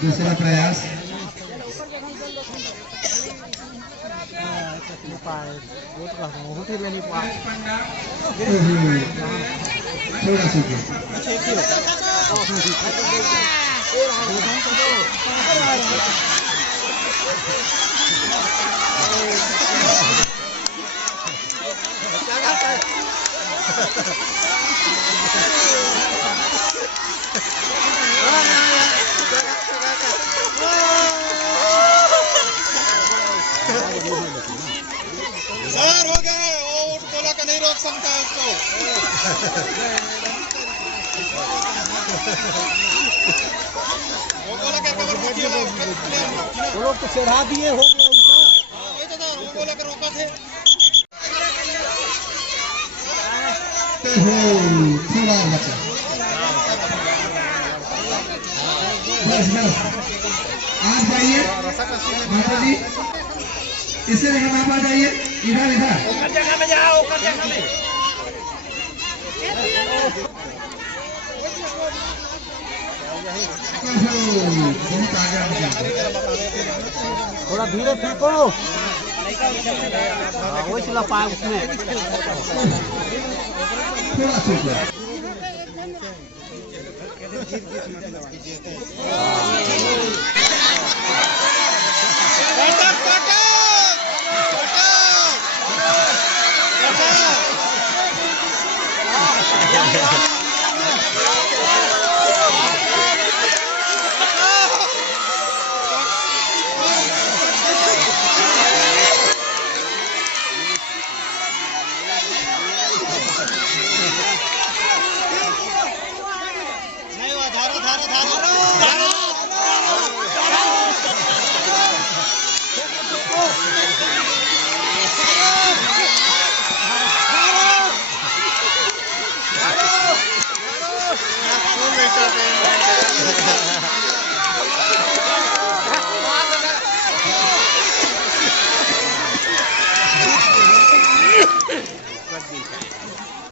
दूसरा प्रयास। थोड़ा सूखे। सर हो गया है, वो गोला का नहीं रोक सकता है उसको। वो गोला का कवर नहीं किया, वो लोग तो चढ़ा दिए, हो गया उनका। वही तो था, वो गोला का रोका थे। थोड़ा बचा। बस बस, आप जाइए माता जी, इससे लेकर आप आ जाइए इधर इधर। ओकर जगह में जाओ, ओकर जगह में। बहुत आगे। थोड़ा धीरे फेंको, वही चला पाए उसमें। थोड़ा सूखा। नहीं, धारा धारा धारा